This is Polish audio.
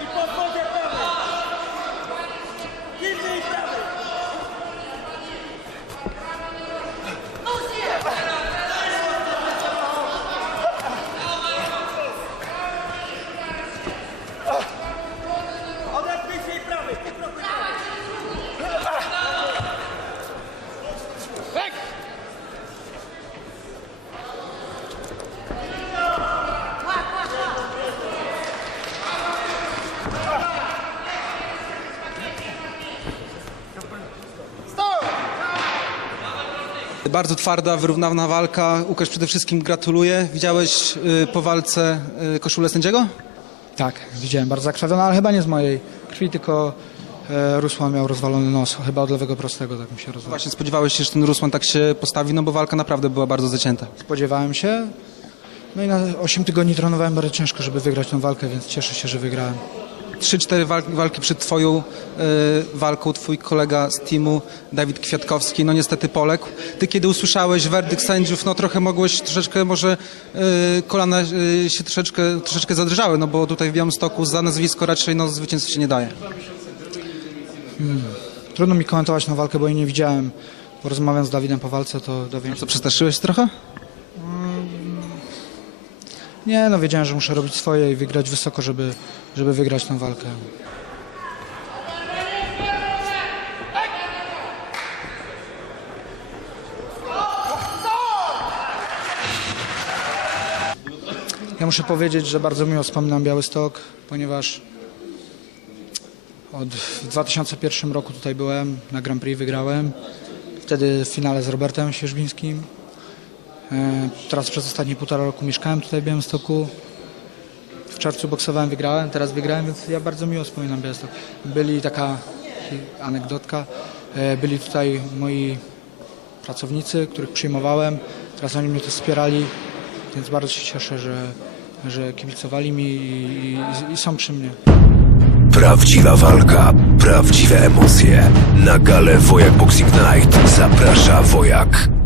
I podwozie Bardzo twarda, wyrównana walka. Łukasz, przede wszystkim gratuluję. Widziałeś y, po walce y, koszulę sędziego? Tak, widziałem, bardzo zakrwawiona, ale chyba nie z mojej krwi, tylko e, Rusłan miał rozwalony nos, chyba od lewego prostego, tak mi się rozwalił. Właśnie spodziewałeś się, że ten Rusman tak się postawi, no bo walka naprawdę była bardzo zacięta. Spodziewałem się, no i na 8 tygodni trenowałem bardzo ciężko, żeby wygrać tę walkę, więc cieszę się, że wygrałem. Trzy, cztery wal- walki przed twoją y, walką, twój kolega z teamu, Dawid Kwiatkowski, no niestety poległ. Ty kiedy usłyszałeś werdykt sędziów, no trochę mogłeś troszeczkę, może y, kolana y, się troszeczkę, troszeczkę zadrżały, no bo tutaj w Białymstoku za nazwisko raczej no, zwycięstwo się nie daje. Trudno mi komentować tę walkę, bo jej nie widziałem. Porozmawiam z Dawidem po walce, to dowiem się. Co, przestraszyłeś trochę? Nie, no wiedziałem, że muszę robić swoje i wygrać wysoko, żeby, żeby wygrać tę walkę. Ja muszę powiedzieć, że bardzo miło wspominam Białystok, ponieważ od w 2001 roku tutaj byłem, na Grand Prix wygrałem. Wtedy w finale z Robertem Świeżbińskim. E, Teraz przez ostatnie półtora roku mieszkałem tutaj w Białymstoku. W czerwcu boksowałem, wygrałem, teraz wygrałem, więc ja bardzo miło wspominam Białystok. Byli taka anegdotka, e, byli tutaj moi pracownicy, których przyjmowałem, teraz oni mnie tu wspierali, więc bardzo się cieszę, że, że kibicowali mi i, i, i są przy mnie. Prawdziwa walka, prawdziwe emocje. Na galę Wojak Boxing Night zaprasza Wojak.